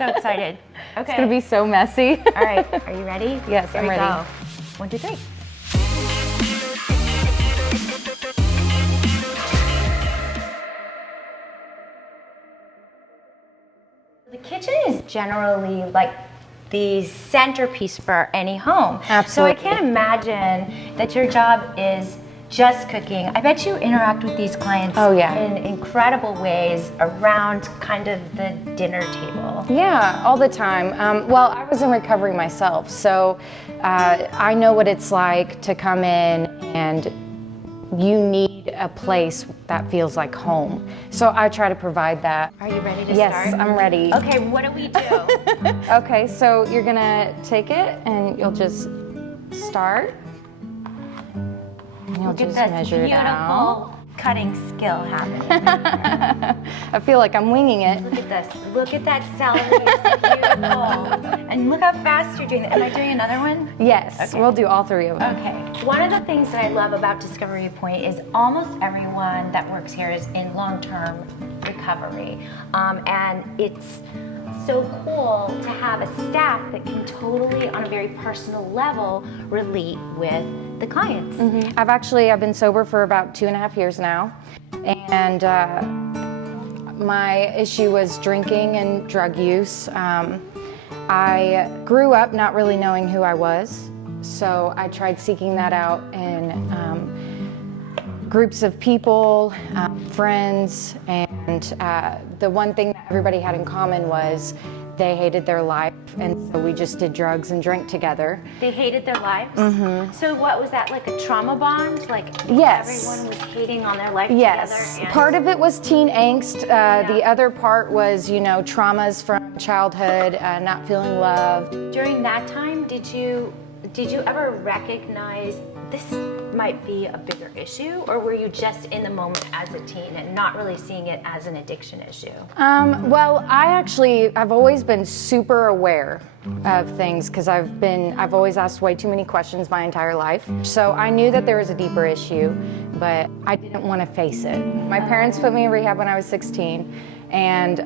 so excited. Okay. It's gonna be so messy. All right, are you ready? Yes, Here I'm we ready. go. 1, 2, 3. The kitchen is generally like the centerpiece for any home. Absolutely. So I can't imagine that your job is just cooking. I bet you interact with these clients in incredible ways around kind of the dinner table. Yeah, all the time. Well, I was in recovery myself, so I know what it's like to come in and you need a place that feels like home. So I try to provide that. Are you ready to Yes, start? I'm ready. Okay, what do we do? Okay, so you're gonna take it and you'll just start. And you'll Look at just this measure it out. beautiful cutting skill happening. I feel like I'm winging it. Look at this. Look at that celery. It's beautiful. And look how fast you're doing it. Am I doing another one? Yes, Okay. we'll do all 3 of them. Okay. One of the things that I love about Discovery Point is almost everyone that works here is in long-term recovery. And it's so cool to have a staff that can totally, on a very personal level, relate with the clients. I've been sober for about 2.5 years now, and my issue was drinking and drug use. I grew up not really knowing who I was, so I tried seeking that out in groups of people, friends, and the one thing that everybody had in common was they hated their life, and so we just did drugs and drank together. They hated their lives? So what was that, like a trauma bond? Like Yes. everyone was hating on their life Yes, together? part of it was teen angst. The other part was, traumas from childhood, not feeling loved. During that time, did you ever recognize this might be a bigger issue, or were you just in the moment as a teen and not really seeing it as an addiction issue? Well, I've always been super aware of things because I've always asked way too many questions my entire life. So I knew that there was a deeper issue, but I didn't want to face it. My parents put me in rehab when I was 16, and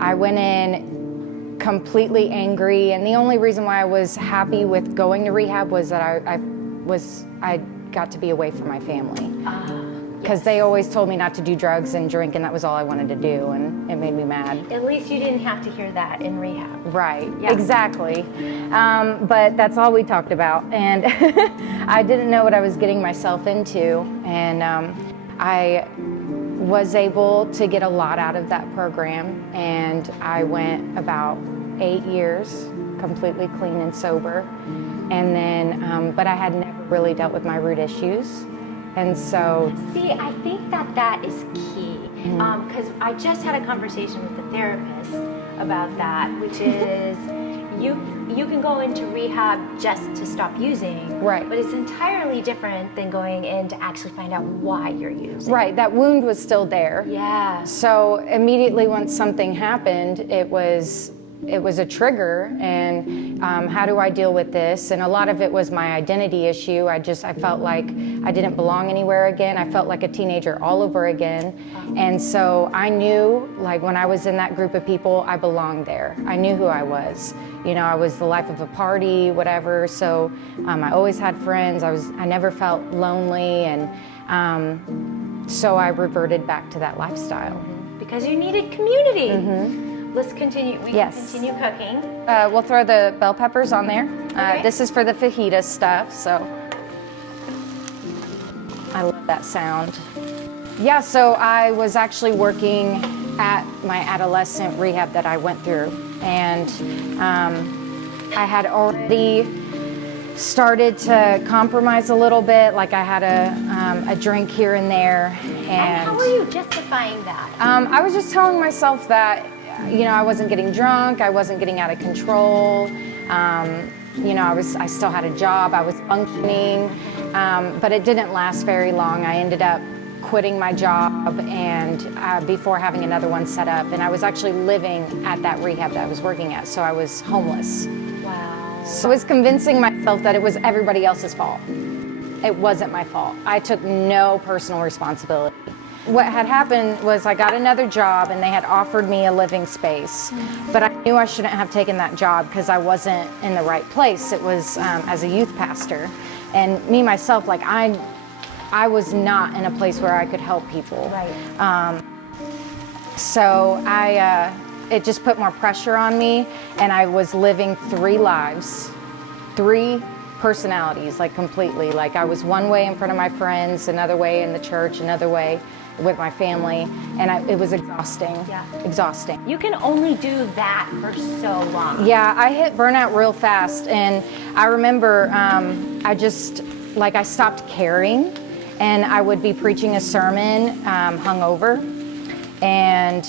I went in completely angry, and the only reason why I was happy with going to rehab was that I got to be away from my family. Because they always told me not to do drugs and drink, and that was all I wanted to do, and it made me mad. At least you didn't have to hear that in rehab. Right, Yeah. exactly. But that's all we talked about, and I didn't know what I was getting myself into, and I was able to get a lot out of that program, and I went about 8 years completely clean and sober, and then, but I had never really dealt with my root issues. And so, see, I think that is key, because I just had a conversation with a therapist about that, which is you can go into rehab just to stop using, right? But it's entirely different than going in to actually find out why you're using. Right, that wound was still there. Yeah. So immediately once something happened, it was a trigger, and how do I deal with this? And a lot of it was my identity issue. I felt like I didn't belong anywhere again. I felt like a teenager all over again. And so I knew, like when I was in that group of people, I belonged there. I knew who I was. I was the life of a party, whatever. So I always had friends. I never felt lonely, and so I reverted back to that lifestyle. Because you needed community. Let's continue. We can continue cooking. We'll throw the bell peppers on there. Okay. This is for the fajita stuff, so I love that sound. Yeah, so I was actually working at my adolescent rehab that I went through, and I had already started to compromise a little bit. Like I had a drink here and there, And how are you justifying that? I was just telling myself that I wasn't getting drunk, I wasn't getting out of control. I still had a job, I was functioning, but it didn't last very long. I ended up quitting my job and before having another one set up, and I was actually living at that rehab that I was working at, so I was homeless. Wow. So I was convincing myself that it was everybody else's fault. It wasn't my fault. I took no personal responsibility. what had happened was I got another job and they had offered me a living space, but I knew I shouldn't have taken that job because I wasn't in the right place. It was as a youth pastor, and me myself, like I was not in a place where I could help people. Right. So it just put more pressure on me, and I was living 3 lives, 3 personalities, like completely. Like I was one way in front of my friends, another way in the church, another way with my family, and it was exhausting. Yeah. Exhausting. You can only do that for so long. Yeah, I hit burnout real fast, and I remember I stopped caring, and I would be preaching a sermon hungover, and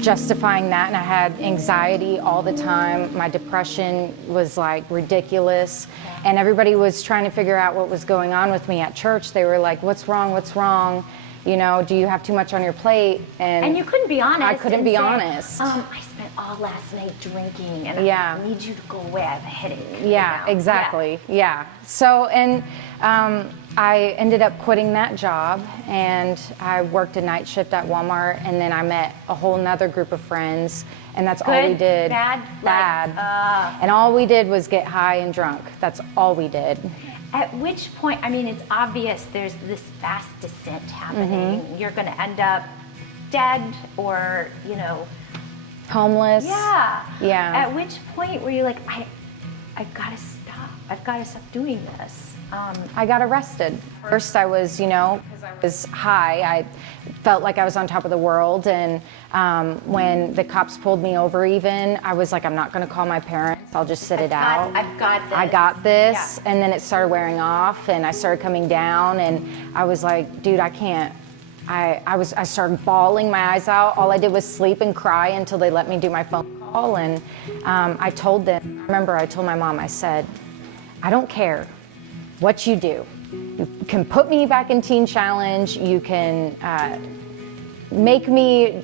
justifying that, and I had anxiety all the time. My depression was like ridiculous, and everybody was trying to figure out what was going on with me at church. They were like, what's wrong, what's wrong? You know, do you have too much on your plate? And you couldn't be honest. I couldn't be honest. I spent all last night drinking, and Yeah. I need you to go away. I have a headache. Yeah, You know? exactly. Yeah. So, and I ended up quitting that job, and I worked a night shift at Walmart, and then I met a whole nother group of friends, and that's all we Good? did. Bad? Bad. And all we did was get high and drunk. That's all we did. At which point, I mean, it's obvious there's this fast descent happening. You're going to end up dead or, you know. Homeless. Yeah. Yeah. At which point were you like, I've got to stop. I've got to stop doing this. I got arrested. First I was, because I was high, I felt like I was on top of the world, and when the cops pulled me over even, I was like, I'm not gonna call my parents, I'll just sit it out. I've got this. I got this, Yeah. and then it started wearing off, and I started coming down, and I was like, dude, I can't. I started bawling my eyes out. All I did was sleep and cry until they let me do my phone call, and I told them, I remember I told my mom, I said, I don't care what you do. You can put me back in Teen Challenge, you can make me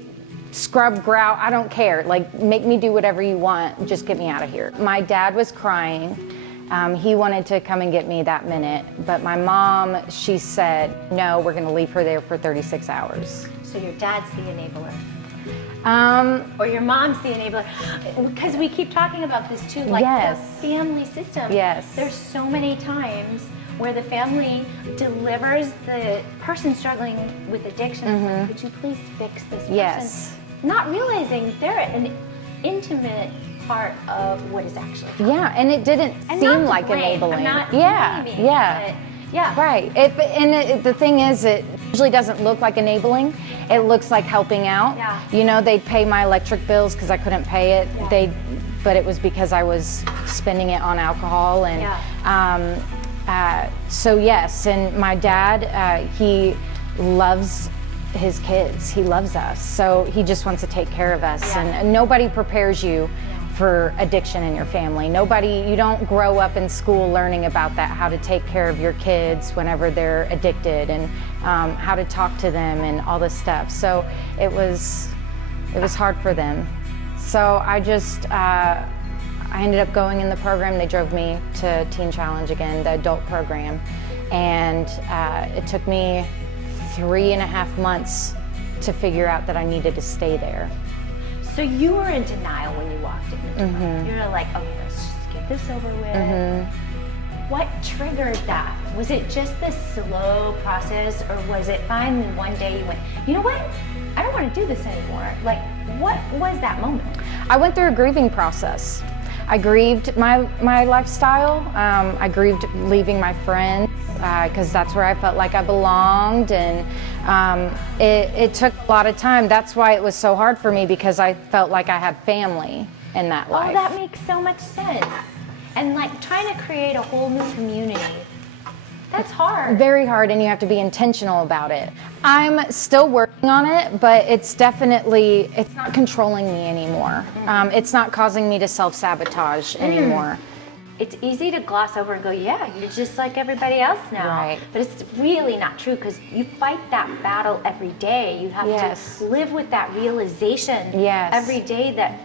scrub grout, I don't care. Like, make me do whatever you want, just get me out of here. My dad was crying. He wanted to come and get me that minute, but my mom, she said, no, we're gonna leave her there for 36 hours. So your dad's the enabler. Or your mom's the enabler. Because we keep talking about this too, like Yes. the family system. Yes. There's so many times where the family delivers the person struggling with addiction. Like, could you please fix this person? Yes. Not realizing they're an intimate part of what is actually happening. Yeah, and it didn't And seem not to like blame. enabling. I'm not yeah, blaming, yeah. but yeah. Right. The thing is, it usually doesn't look like enabling. It looks like helping out. Yeah. You know, they'd pay my electric bills because I couldn't pay it. Yeah. But it was because I was spending it on alcohol. And so yes, and my dad, he loves his kids. He loves us. So he just wants to take care of us. Yeah. And nobody prepares you for addiction in your family. You don't grow up in school learning about that, how to take care of your kids whenever they're addicted, and how to talk to them and all this stuff. So it was hard for them. So I ended up going in the program. They drove me to Teen Challenge again, the adult program. And it took me 3.5 months to figure out that I needed to stay there. So you were in denial when you walked in the door. You were like, okay, let's just get this over with. What triggered that? Was it just this slow process, or was it finally one day you went, you know what? I don't want to do this anymore. Like, what was that moment? I went through a grieving process. I grieved my lifestyle. I grieved leaving my friends because that's where I felt like I belonged, and it took a lot of time. That's why it was so hard for me, because I felt like I had family in that life. Oh, that makes so much sense. And like trying to create a whole new community, that's hard. Very hard, and you have to be intentional about it. I'm still working on it, but it's not controlling me anymore. It's not causing me to self-sabotage anymore. It's easy to gloss over and go, yeah, you're just like everybody else now. Right. But it's really not true, because you fight that battle every day. You have Yes. to live with that realization Yes. every day that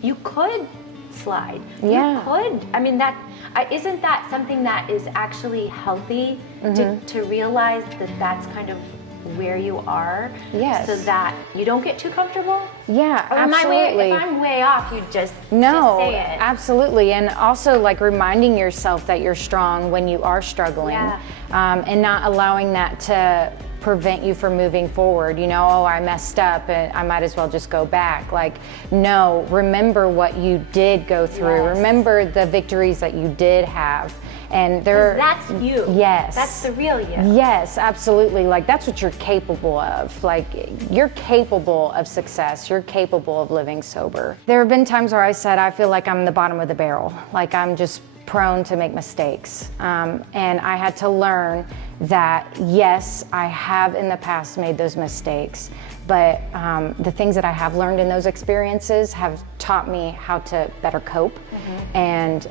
you could slide. Yeah. You could. I mean, isn't that something that is actually healthy to realize that that's kind of where you are, Yes. so that you don't get too comfortable. Yeah, Or absolutely. if I'm way off, you just No, say it. absolutely. And also like reminding yourself that you're strong when you are struggling, and not allowing that to prevent you from moving forward. You know, oh, I messed up and I might as well just go back. Like, no, remember what you did go through. Yes. Remember the victories that you did have. And there, That's you. Yes. That's the real you. Yes, absolutely. Like that's what you're capable of. Like you're capable of success. You're capable of living sober. There have been times where I said, I feel like I'm the bottom of the barrel. Like I'm just prone to make mistakes. And I had to learn that, yes, I have in the past made those mistakes, but the things that I have learned in those experiences have taught me how to better cope. And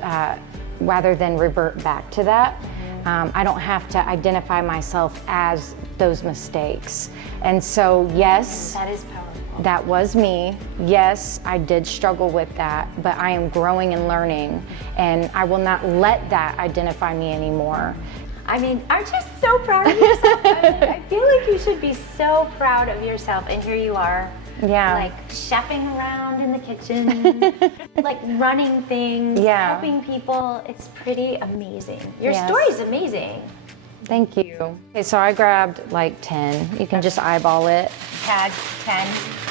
rather than revert back to that, I don't have to identify myself as those mistakes. And so, yes, That is powerful. that was me. Yes, I did struggle with that, but I am growing and learning, and I will not let that identify me anymore. I mean, aren't you so proud of yourself? I feel like you should be so proud of yourself, and here you are. Yeah. Like chefing around in the kitchen, like running things, Yeah. helping people. It's pretty amazing. Your Yes. story's amazing. Thank you. Okay, so I grabbed like 10. You can just eyeball it. Tag 10.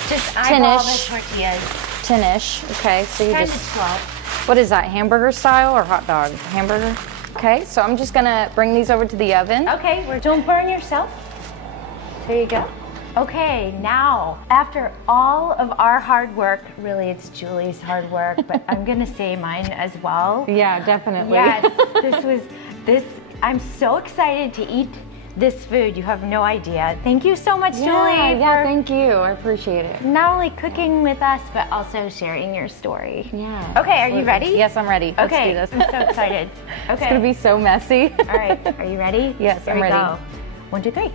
Just eyeball the 10-ish. tortillas. 10-ish. Okay, so you 10 just, to 12. what is that, hamburger style or hot dog? Hamburger? Okay, so I'm just gonna bring these over to the oven. Okay, don't burn yourself. There you go. Okay, now, after all of our hard work, really it's Julie's hard work, but I'm gonna say mine as well. Yeah, definitely. Yes, I'm so excited to eat this food. You have no idea. Thank you so much, Julie, Yeah, for thank you. I appreciate it. not only cooking with us, but also sharing your story. Yeah. Okay, are you ready? Yes, I'm ready. Okay, Let's do this. I'm so excited. Okay. It's gonna be so messy. All right, are you ready? Yes, Here I'm we ready. go. 1, 2, 3.